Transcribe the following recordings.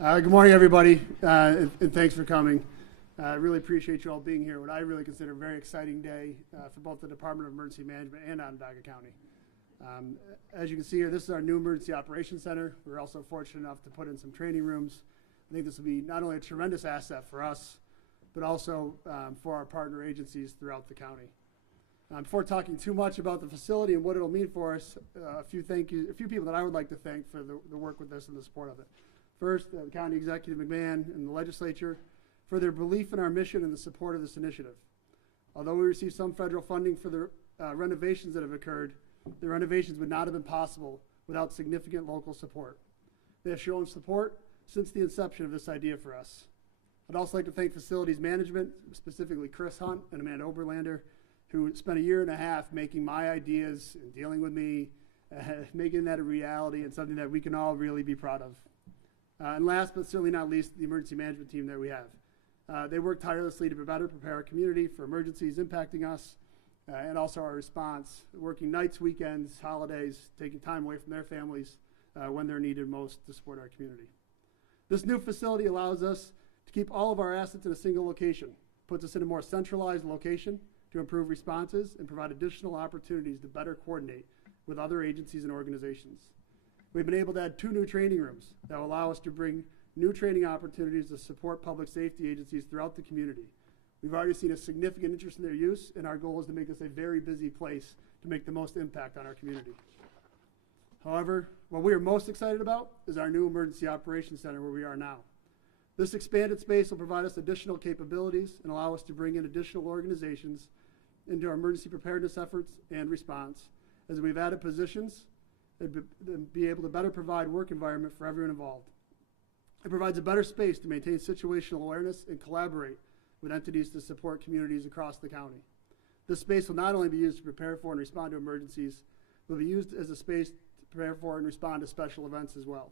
Good morning, everybody, and thanks for coming. I really appreciate you all being here. What I really consider a very exciting day for both the Department of Emergency Management and Onondaga County. As you can see here, this is our new Emergency Operations Center. We're also fortunate enough to put in some training rooms. I think this will be not only a tremendous asset for us, but also for our partner agencies throughout the county. Before talking too much about the facility and what it'll mean for us, a few people that I would like to thank for the work with this and the support of it. First, the County Executive McMahon and the Legislature for their belief in our mission and the support of this initiative. Although we received some federal funding for the renovations that have occurred, the renovations would not have been possible without significant local support. They have shown support since the inception of this idea for us. I'd also like to thank facilities management, specifically Chris Hunt and Amanda Oberlander, who spent a year and a half making my ideas and dealing with me, making that a reality and something that we can all really be proud of. And last but certainly not least, the emergency management team that we have. They work tirelessly to better prepare our community for emergencies impacting us and also our response, working nights, weekends, holidays, taking time away from their families when they're needed most to support our community. This new facility allows us to keep all of our assets in a single location, puts us in a more centralized location to improve responses and provide additional opportunities to better coordinate with other agencies and organizations. We've been able to add 2 new training rooms that will allow us to bring new training opportunities to support public safety agencies throughout the community. We've already seen a significant interest in their use, and our goal is to make this a very busy place to make the most impact on our community. However, what we are most excited about is our new Emergency Operations Center where we are now. This expanded space will provide us additional capabilities and allow us to bring in additional organizations into our emergency preparedness efforts and response, as we've added positions and be able to better provide work environment for everyone involved. It provides a better space to maintain situational awareness and collaborate with entities to support communities across the county. This space will not only be used to prepare for and respond to emergencies, but will be used as a space to prepare for and respond to special events as well.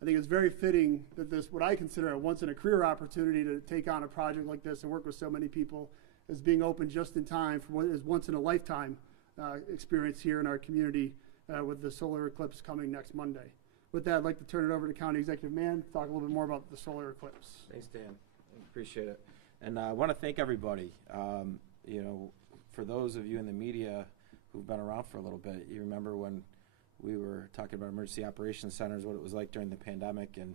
I think it's very fitting that this, what I consider a once-in-a-career opportunity to take on a project like this and work with so many people, is being open just in time for what is once-in-a-lifetime experience here in our community with the solar eclipse coming next Monday. With that, I'd like to turn it over to County Executive Mann to talk a little bit more about the solar eclipse. Thanks, Dan. I appreciate it. And I want to thank everybody. For those of you in the media who've been around for a little bit, you remember when we were talking about emergency operations centers, what it was like during the pandemic, and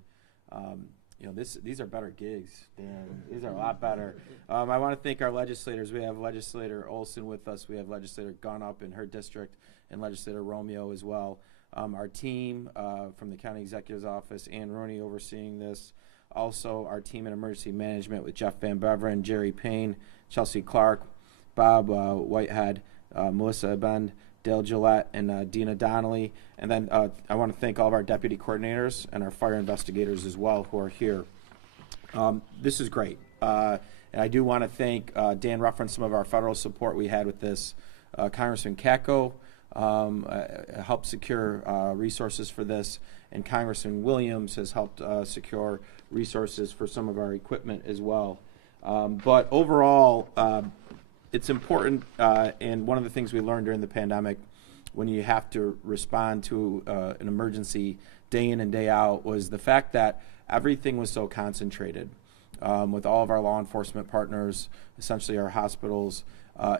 these are better gigs, Dan. These are a lot better. I want to thank our legislators. We have Legislator Olson with us. We have Legislator Gunn up in her district, and Legislator Romeo as well. Our team from the County Executive's Office, Ann Rooney overseeing this. Also our team in emergency management with Jeff Van Beveren, Jerry Payne, Chelsea Clark, Bob Whitehead, Melissa Abend, Dale Gillette, and Dina Donnelly. And then I want to thank all of our deputy coordinators and our fire investigators as well who are here. This is great. And I do want to thank, Dan referenced some of our federal support we had with this. Congressman Kako helped secure resources for this, and Congressman Williams has helped secure resources for some of our equipment as well. But overall, it's important, and one of the things we learned during the pandemic when you have to respond to an emergency day in and day out was the fact that everything was so concentrated with all of our law enforcement partners, essentially our hospitals,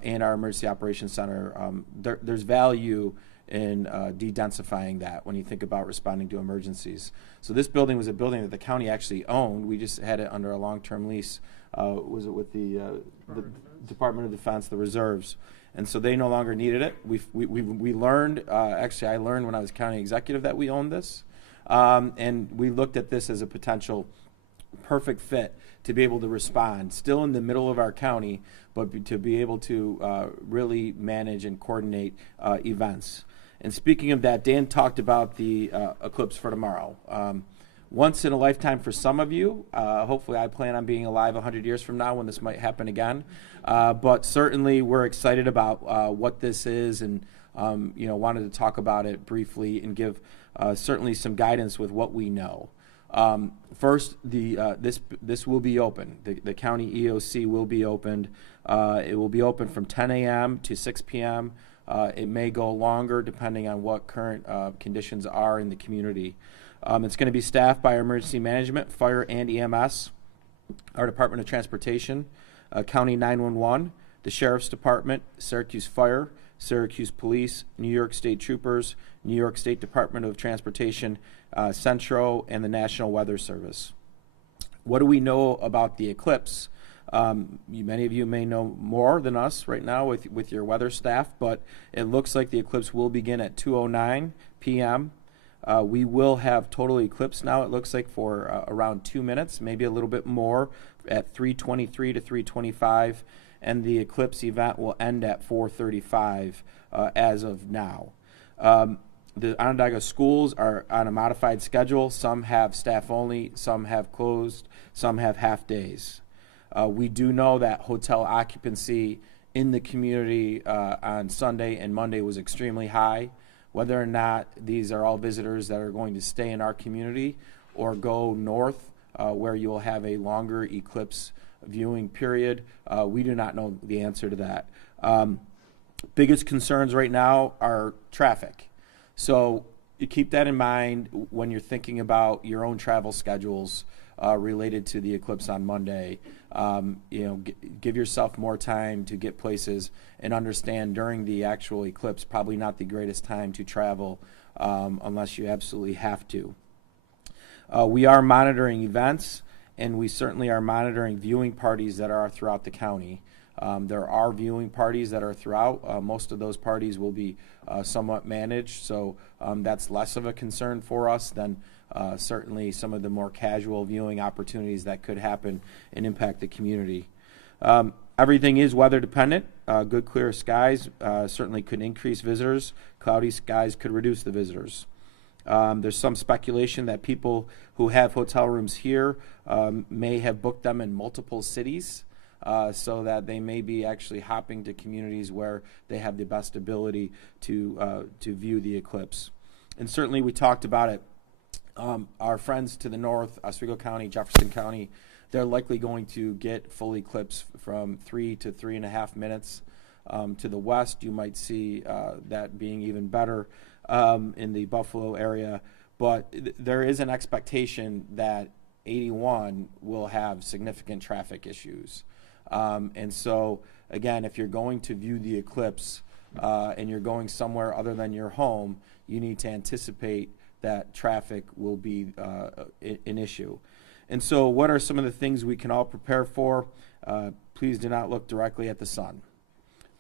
and our emergency operations center. There's value in de-densifying that when you think about responding to emergencies. So this building was a building that the county actually owned. We just had it under a long-term lease. Was it with the Department of Defense, the reserves? And so they no longer needed it. We learned, actually I learned when I was county executive that we owned this. And we looked at this as a potential perfect fit to be able to respond, still in the middle of our county, but to be able to really manage and coordinate events. And speaking of that, Dan talked about the eclipse for tomorrow. Once in a lifetime for some of you. Hopefully I plan on being alive 100 years from now when this might happen again. But certainly we're excited about what this is, and wanted to talk about it briefly and give certainly some guidance with what we know. First, this will be open. The county EOC will be opened. It will be open from 10 a.m. to 6 p.m. It may go longer depending on what current conditions are in the community. It's going to be staffed by our emergency management, fire, and EMS, our Department of Transportation, County 911, the Sheriff's Department, Syracuse Fire, Syracuse Police, New York State Troopers, New York State Department of Transportation, Centro, and the National Weather Service. What do we know about the eclipse? Many of you may know more than us right now with your weather staff, but it looks like the eclipse will begin at 2:09 p.m. We will have total eclipse now, it looks like, for around 2 minutes, maybe a little bit more, at 3:23 to 3:25, and the eclipse event will end at 4:35 as of now. The Onondaga schools are on a modified schedule. Some have staff only, some have closed, some have half days. We do know that hotel occupancy in the community on Sunday and Monday was extremely high. Whether or not these are all visitors that are going to stay in our community or go north where you'll have a longer eclipse viewing period, we do not know the answer to that. Biggest concerns right now are traffic. So you keep that in mind when you're thinking about your own travel schedules related to the eclipse on Monday. Give yourself more time to get places and understand during the actual eclipse, probably not the greatest time to travel unless you absolutely have to. We are monitoring events, and we certainly are monitoring viewing parties that are throughout the county. There are viewing parties that are throughout. Most of those parties will be somewhat managed, so that's less of a concern for us than certainly some of the more casual viewing opportunities that could happen and impact the community. Everything is weather dependent. Good clear skies certainly could increase visitors. Cloudy skies could reduce the visitors. There's some speculation that people who have hotel rooms here may have booked them in multiple cities, so that they may be actually hopping to communities where they have the best ability to view the eclipse. And certainly we talked about it. Our friends to the north, Oswego County, Jefferson County, they're likely going to get full eclipse from 3 to 3.5 minutes. To the west, you might see that being even better in the Buffalo area. But there is an expectation that 81 will have significant traffic issues. And so, again, if you're going to view the eclipse and you're going somewhere other than your home, you need to anticipate that traffic will be an issue. And so what are some of the things we can all prepare for? Please do not look directly at the sun.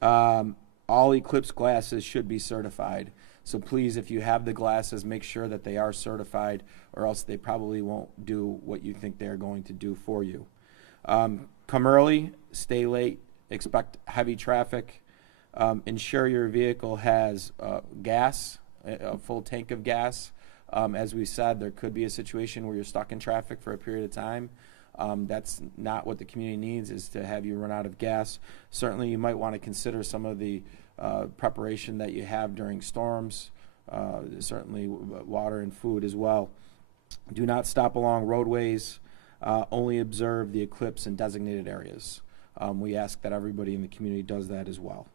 All eclipse glasses should be certified. So please, if you have the glasses, make sure that they are certified, or else they probably won't do what you think they're going to do for you. Come early, stay late, expect heavy traffic. Ensure your vehicle has gas, a full tank of gas. As we said, there could be a situation where you're stuck in traffic for a period of time. That's not what the community needs, is to have you run out of gas. Certainly you might want to consider some of the preparation that you have during storms, certainly water and food as well. Do not stop along roadways. Only observe the eclipse in designated areas. We ask that everybody in the community does that as well.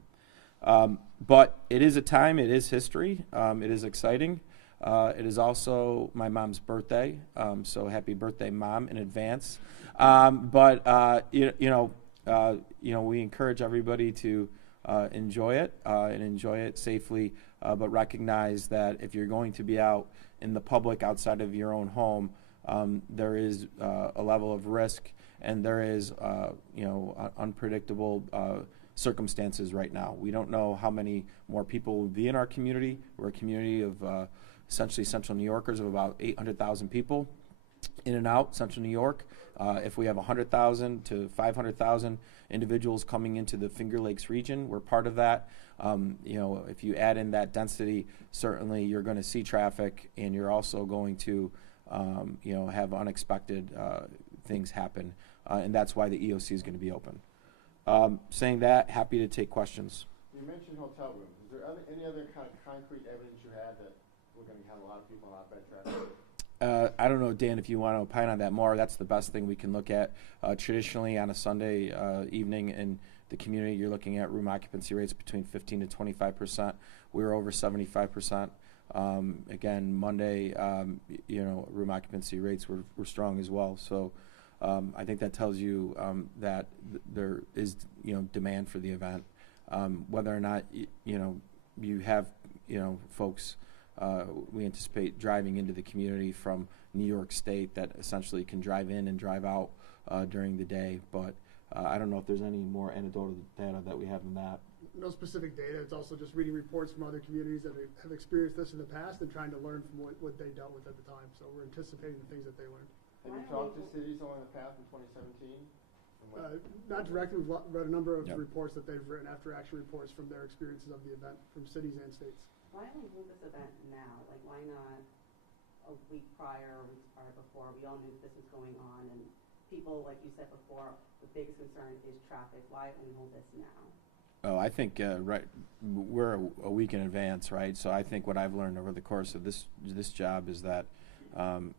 But it is a time, it is history, it is exciting. It is also my mom's birthday, so happy birthday, Mom, in advance. We encourage everybody to enjoy it and enjoy it safely, but recognize that if you're going to be out in the public outside of your own home, there is a level of risk, and there is unpredictable circumstances right now. We don't know how many more people will be in our community. We're a community of essentially Central New Yorkers of about 800,000 people in and out Central New York. If we have 100,000 to 500,000 individuals coming into the Finger Lakes region, we're part of that. If you add in that density, certainly you're going to see traffic, and you're also going to have unexpected things happen, and that's why the EOC is going to be open. Saying that, happy to take questions. You mentioned hotel rooms. Is there any other kind of concrete evidence you have that we're going to have a lot of people in a lot of bad traffic? I don't know, Dan, if you want to opine on that more. That's the best thing we can look at. Traditionally, on a Sunday evening in the community, you're looking at room occupancy rates between 15 to 25%. We were over 75%. Again, Monday, room occupancy rates were strong as well. So I think that tells you that there is, demand for the event. Whether or not, you have, folks, we anticipate driving into the community from New York State that essentially can drive in and drive out during the day. But I don't know if there's any more anecdotal data that we have in that. No specific data. It's also just reading reports from other communities that have experienced this in the past and trying to learn from what they dealt with at the time. So we're anticipating the things that they learned. Have you talked to cities on the path in 2017? Not directly. We've read a number of Yep. reports that they've written, after action reports from their experiences of the event from cities and states. Why only hold this event now? Like, why not a week prior or weeks prior before? We all knew this was going on, and people, like you said before, the biggest concern is traffic. Why only hold this now? Oh, I think we're a week in advance, right? So I think what I've learned over the course of this job is that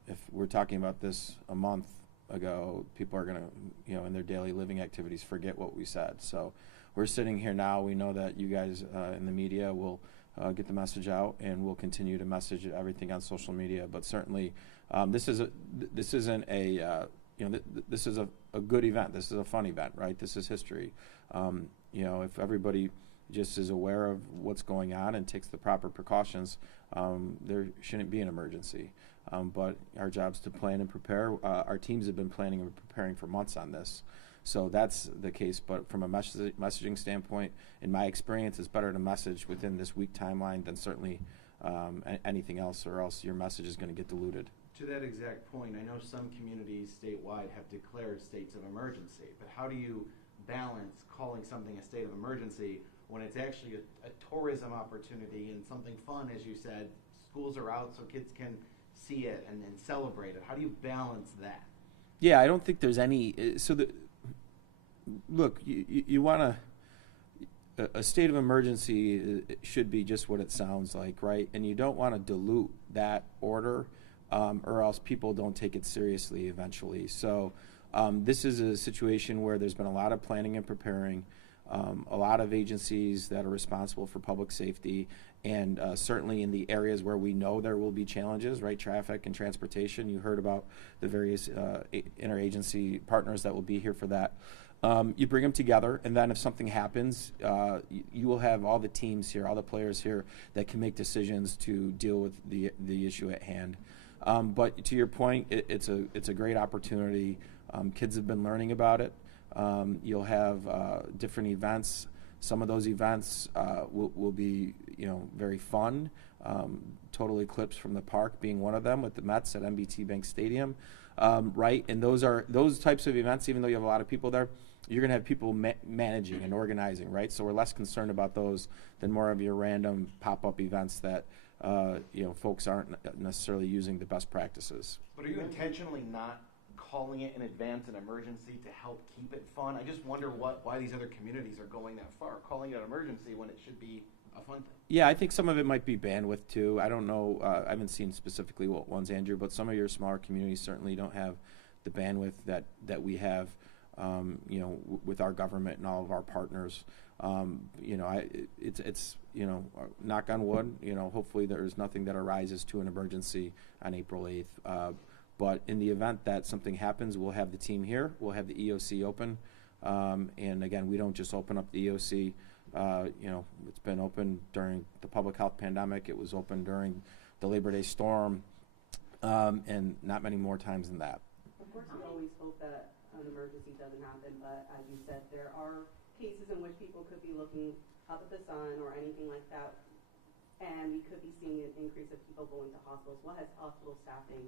if we're talking about this a month ago, people are going to, in their daily living activities, forget what we said. So we're sitting here now. We know that you guys in the media will get the message out, and we'll continue to message everything on social media. But certainly, this isn't a this is a good event. This is a fun event, right? This is history. If everybody just is aware of what's going on and takes the proper precautions, there shouldn't be an emergency. But our job is to plan and prepare. Our teams have been planning and preparing for months on this. So that's the case. But from a messaging standpoint, in my experience, it's better to message within this week timeline than certainly anything else, or else your message is going to get diluted. To that exact point, I know some communities statewide have declared states of emergency, but how do you balance calling something a state of emergency when it's actually a tourism opportunity and something fun, as you said? Schools are out so kids can see it and celebrate it. How do you balance that? Yeah, I don't think there's any. Look, you want a state of emergency should be just what it sounds like, right? And you don't want to dilute that order, or else people don't take it seriously eventually. So this is a situation where there's been a lot of planning and preparing, a lot of agencies that are responsible for public safety, and certainly in the areas where we know there will be challenges, right? Traffic and transportation. You heard about the various interagency partners that will be here for that. You bring them together, and then if something happens, you will have all the teams here, all the players here that can make decisions to deal with the issue at hand. But to your point, it's a great opportunity. Kids have been learning about it. You'll have different events. Some of those events will be, very fun. Total Eclipse from the Park being one of them, with the Mets at MBT Bank Stadium, right? And those types of events, even though you have a lot of people there, you're going to have people managing and organizing, right? So we're less concerned about those than more of your random pop-up events that folks aren't necessarily using the best practices. But are you intentionally not calling it in advance an emergency to help keep it fun? I just wonder why these other communities are going that far, calling it an emergency when it should be a fun thing. Yeah, I think some of it might be bandwidth too. I don't know. I haven't seen specifically what ones, Andrew, but some of your smaller communities certainly don't have the bandwidth that we have, with our government and all of our partners. It's knock on wood. Hopefully there's nothing that arises to an emergency on April 8th. But in the event that something happens, we'll have the team here. We'll have the EOC open. And again, we don't just open up the EOC. It's been open during the public health pandemic. It was open during the Labor Day storm, and not many more times than that. Of course, we always hope that an emergency doesn't happen, but as you said, there are cases in which people could be looking up at the sun or anything like that, and we could be seeing an increase of people going to hospitals. What has hospital staffing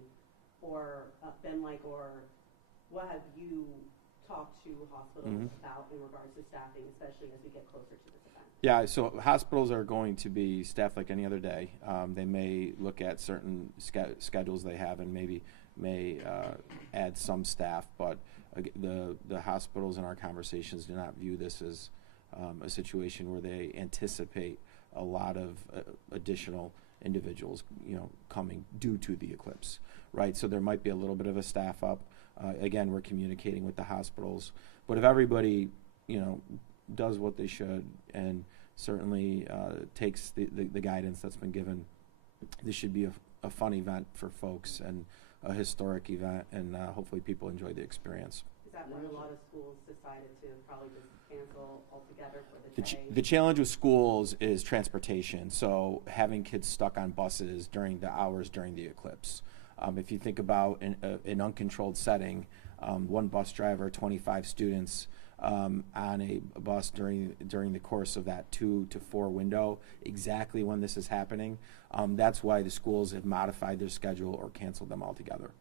been like, or what have you talked to hospitals about in regards to staffing, especially as we get closer to this event? Yeah, so hospitals are going to be staffed like any other day. They may look at certain schedules they have and may add some staff, but the hospitals in our conversations do not view this as a situation where they anticipate a lot of additional individuals, coming due to the eclipse, right? So there might be a little bit of a staff up. Again, we're communicating with the hospitals, but if everybody, does what they should and certainly takes the guidance that's been given, this should be a fun event for folks and a historic event, and hopefully people enjoy the experience. Is that why a lot of schools decided to probably just cancel altogether for the day? The challenge with schools is transportation, so having kids stuck on buses during the hours during the eclipse. If you think about an uncontrolled setting, one bus driver, 25 students on a bus during the course of that 2 to 4 window, exactly when this is happening, that's why the schools have modified their schedule or canceled them altogether.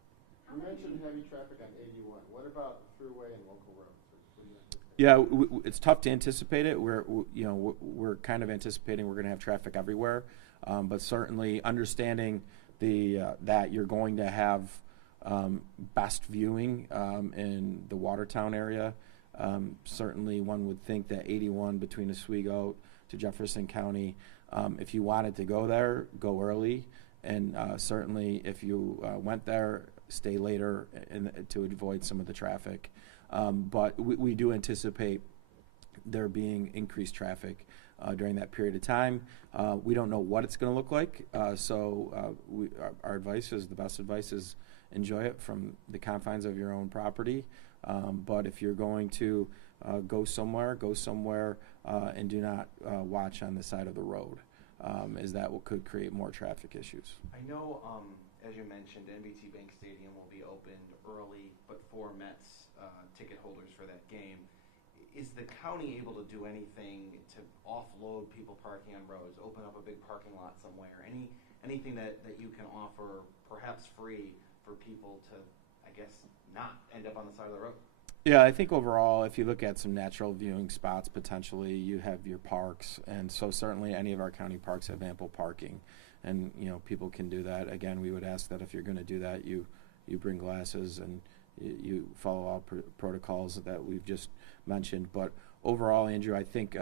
You mentioned heavy traffic on 81. What about the thruway and local roads? What do you anticipate? Yeah, it's tough to anticipate it. We're kind of anticipating we're going to have traffic everywhere, but certainly understanding that you're going to have best viewing in the Watertown area. Certainly, one would think that 81 between Oswego to Jefferson County, if you wanted to go there, go early, and certainly if you went there, stay later to avoid some of the traffic. But we do anticipate there being increased traffic during that period of time. We don't know what it's going to look like, so our advice is, the best advice is, enjoy it from the confines of your own property. But if you're going to go somewhere and do not watch on the side of the road, as that could create more traffic issues. I know, as you mentioned, NBT Bank Stadium will be opened early, but for Mets ticket holders for that game. Is the county able to do anything to offload people parking on roads, open up a big parking lot somewhere? Anything that you can offer, perhaps free, for people to, I guess, not end up on the side of the road? Yeah, I think overall, if you look at some natural viewing spots, potentially you have your parks, and so certainly any of our county parks have ample parking, and people can do that. Again, we would ask that if you're going to do that, you bring glasses and you follow all protocols that we've just mentioned. But overall, Andrew, I think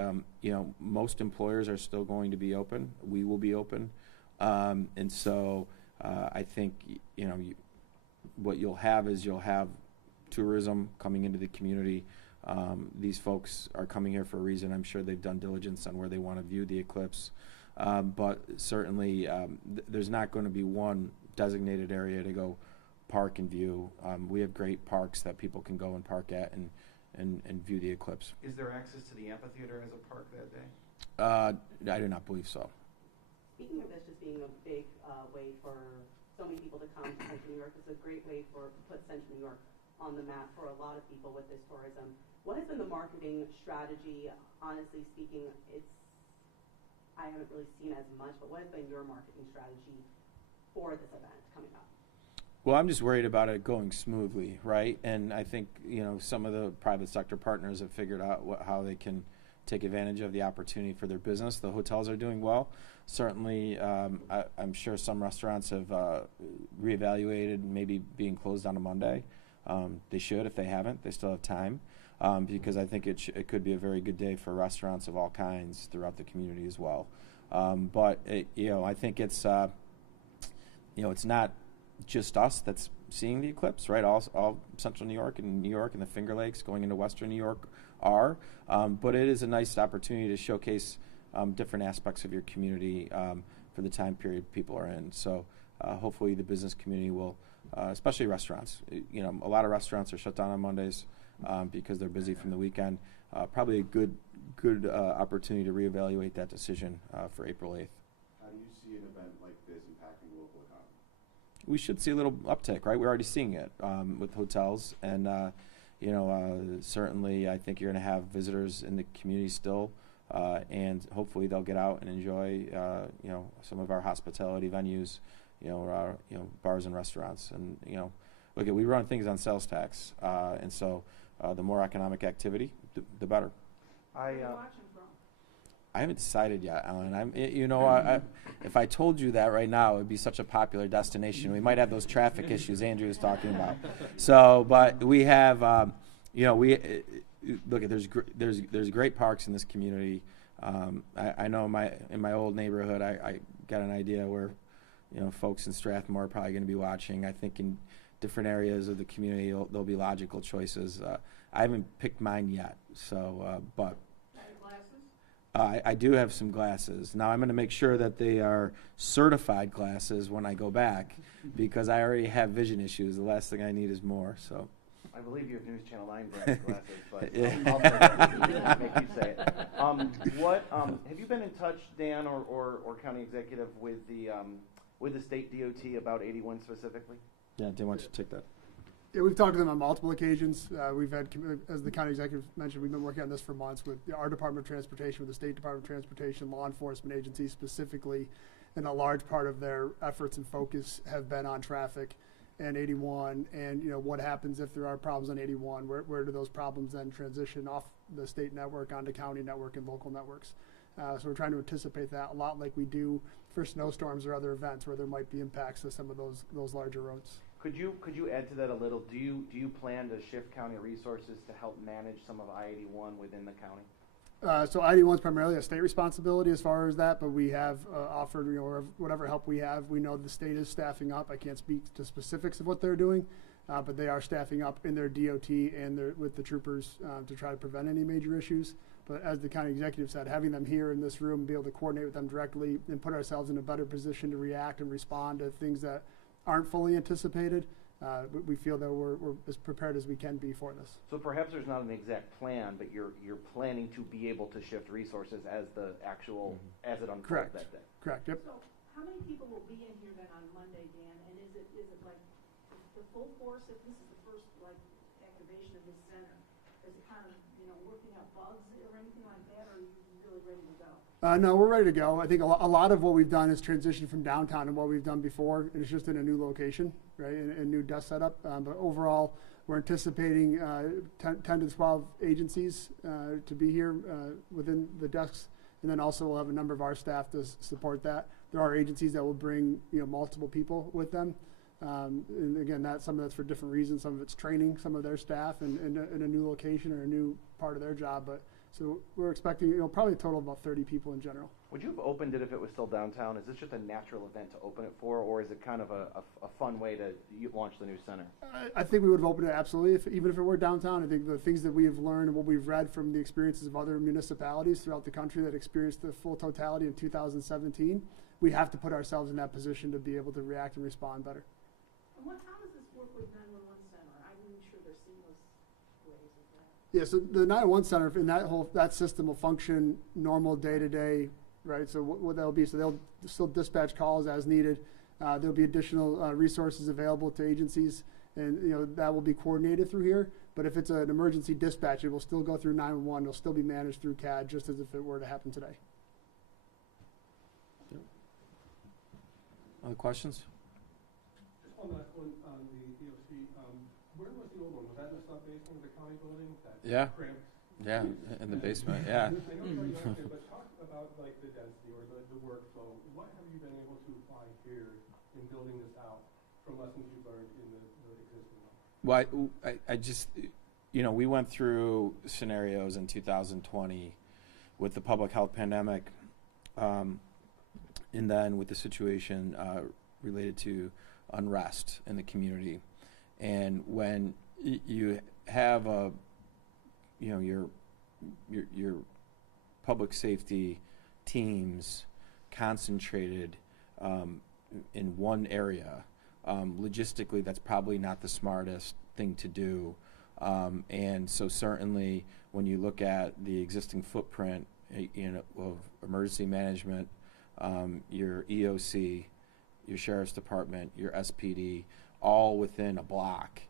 most employers are still going to be open. We will be open, and so I think what you'll have is tourism coming into the community. These folks are coming here for a reason. I'm sure they've done diligence on where they want to view the eclipse. But certainly there's not going to be one designated area to go park and view. We have great parks that people can go and park at and view the eclipse. Is there access to the amphitheater as a park that day? I do not believe so. Speaking of this just being a big way for so many people to come to Central New York, it's a great way to put Central New York on the map for a lot of people with this tourism. What has been the marketing strategy? Honestly speaking, I haven't really seen as much, but what has been your marketing strategy for this event coming up? Well, I'm just worried about it going smoothly, right? And I think some of the private sector partners have figured out how they can take advantage of the opportunity for their business. The hotels are doing well. Certainly, I'm sure some restaurants have reevaluated maybe being closed on a Monday. They should. If they haven't, they still have time, because I think it could be a very good day for restaurants of all kinds throughout the community as well. But I think it's it's not just us that's seeing the eclipse, right? All Central New York and the Finger Lakes going into Western New York are, but it is a nice opportunity to showcase different aspects of your community for the time period people are in. So hopefully the business community will, especially restaurants. A lot of restaurants are shut down on Mondays because they're busy from the weekend. Probably a good opportunity to reevaluate that decision for April 8th. How do you see an event like this impacting the local economy? We should see a little uptick, right? We're already seeing it with hotels, and certainly I think you're going to have visitors in the community still, and hopefully they'll get out and enjoy some of our hospitality venues, bars and restaurants, and look, we run things on sales tax, and so the more economic activity, the better. I haven't decided yet, Alan. If I told you that right now, it would be such a popular destination. We might have those traffic issues Andrew was talking about. So, but we have, look, there's great parks in this community. I know in my old neighborhood, I got an idea where, folks in Strathmore are probably going to be watching. I think in different areas of the community, there'll be logical choices. I haven't picked mine yet. So, but. I do have some glasses. Now I'm going to make sure that they are certified glasses when I go back, because I already have vision issues. The last thing I need is more. So. I believe you have News Channel 9 brand glasses, but I'll take it. Make you say it. Have you been in touch, Dan or county executive, with the state DOT about 81 specifically? Yeah, Dan, why don't you take that? Yeah, we've talked to them on multiple occasions. We've had, as the county executive mentioned, we've been working on this for months with our Department of Transportation, with the State Department of Transportation, law enforcement agencies specifically, and a large part of their efforts and focus have been on traffic and 81, and what happens if there are problems on 81? Where do those problems then transition off the state network onto county network and local networks? So we're trying to anticipate that a lot, like we do for snowstorms or other events where there might be impacts to some of those larger roads. Could you add to that a little? Do you plan to shift county resources to help manage some of I-81 within the county? So I-81 is primarily a state responsibility as far as that, but we have offered, whatever help we have. We know the state is staffing up. I can't speak to specifics of what they're doing, but they are staffing up in their DOT and with the troopers to try to prevent any major issues. But as the county executive said, having them here in this room, be able to coordinate with them directly and put ourselves in a better position to react and respond to things that aren't fully anticipated, we feel that we're as prepared as we can be for this. So perhaps there's not an exact plan, but you're planning to be able to shift resources as the actual as it unfolds that day. Correct. Yep. So how many people will be in here then on Monday, Dan? And is it like the full force? If this is the first activation of this center, is it kind of working out bugs or anything like that, or are you really ready to go? No, we're ready to go. I think a lot of what we've done is transition from downtown and what we've done before. It's just in a new location, right, and a new desk setup. But overall, we're anticipating 10 to 12 agencies to be here within the desks, and then also we'll have a number of our staff to support that. There are agencies that will bring multiple people with them. And again, some of that's for different reasons. Some of it's training some of their staff in a new location or a new part of their job. But so we're expecting probably a total of about 30 people in general. Would you have opened it if it was still downtown? Is this just a natural event to open it for, or is it kind of a fun way to launch the new center? I think we would have opened it absolutely, even if it were downtown. I think the things that we have learned and what we've read from the experiences of other municipalities throughout the country that experienced the full totality in 2017, we have to put ourselves in that position to be able to react and respond better. And how does this work with 911 Center? I'm sure there's seamless ways of that. Yeah, so the 911 Center in that system will function normal day to day, right? So what that'll be, so they'll still dispatch calls as needed. There'll be additional resources available to agencies, and that will be coordinated through here. But if it's an emergency dispatch, it will still go through 911. It'll still be managed through CAD, just as if it were to happen today. Other questions? Just one last one on the DOC. Where was the old one? Was that in the sub basement of the county building? Yeah. Cramped? Yeah, in the basement. Yeah. I know it's already but talk about the density or the workflow. What have you been able to apply here in building this out from lessons you've learned in the existing one? Well, I just, we went through scenarios in 2020 with the public health pandemic, and then with the situation related to unrest in the community. And when you have your public safety teams concentrated in one area, logistically that's probably not the smartest thing to do. And so certainly when you look at the existing footprint of emergency management, your EOC, your Sheriff's Department, your SPD, all within a block,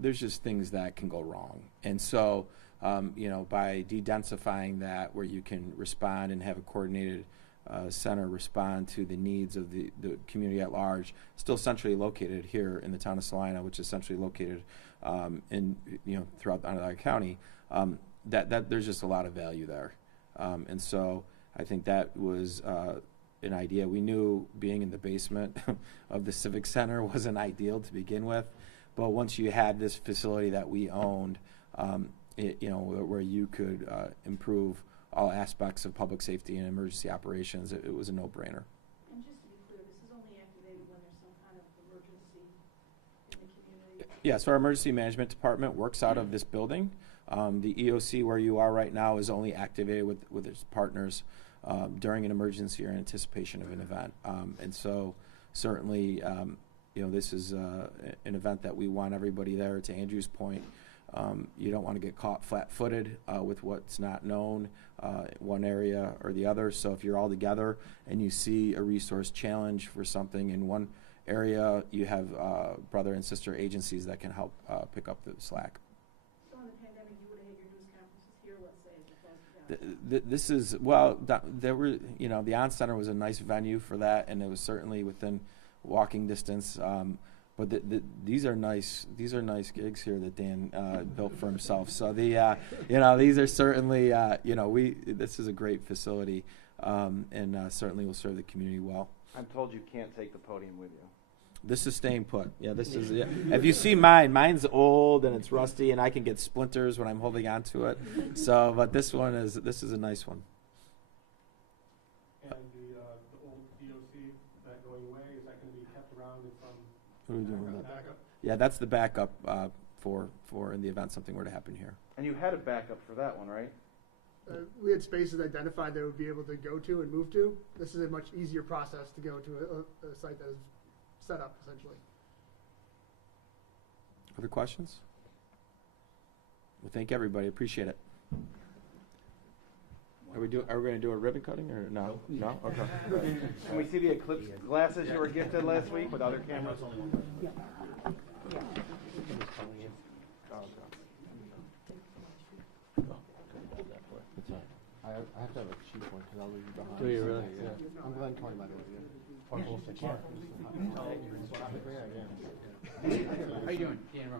there's just things that can go wrong. And so, by de-densifying that where you can respond and have a coordinated center respond to the needs of the community at large, still centrally located here in the town of Salina, which is centrally located throughout Onondaga County, that there's just a lot of value there. And so I think that was an idea. We knew being in the basement of the Civic Center wasn't ideal to begin with, but once you had this facility that we owned, where you could improve all aspects of public safety and emergency operations, it was a no-brainer. And just to be clear, this is only activated when there's some kind of emergency in the community? Yeah, so our emergency management department works out of this building. The EOC where you are right now is only activated with its partners during an emergency or anticipation of an event. And so certainly, this is an event that we want everybody there. To Andrew's point, you don't want to get caught flat-footed with what's not known, one area or the other. So if you're all together and you see a resource challenge for something in one area, you have brother and sister agencies that can help pick up the slack. So in the pandemic, you would have had your news conferences here, let's say, as opposed to down. This is, well, there were, the On Center was a nice venue for that, and it was certainly within walking distance. But these are nice gigs here that Dan built for himself. So these are certainly, this is a great facility, and certainly will serve the community well. I'm told you can't take the podium with you. This is staying put. Yeah, this is. Yeah. If you see mine's old and it's rusty, and I can get splinters when I'm holding on to it. So, but this is a nice one. And the old DOC, that going away, is that going to be kept around in some What are we doing with that? backup? Yeah, that's the backup for in the event something were to happen here. And you had a backup for that one, right? We had spaces identified that would be able to go to and move to. This is a much easier process to go to a site that is set up, essentially. Other questions? Well, thank everybody. Appreciate it. Are we going to do a ribbon cutting or no? No? Okay. Can we see the eclipse glasses you were gifted last week with other cameras? I have to have a cheap one because I'll leave you behind. Do you really? Yeah. I'm Glenn Kelly, by the way. Yeah. Or close to Clark. How you doing? Dan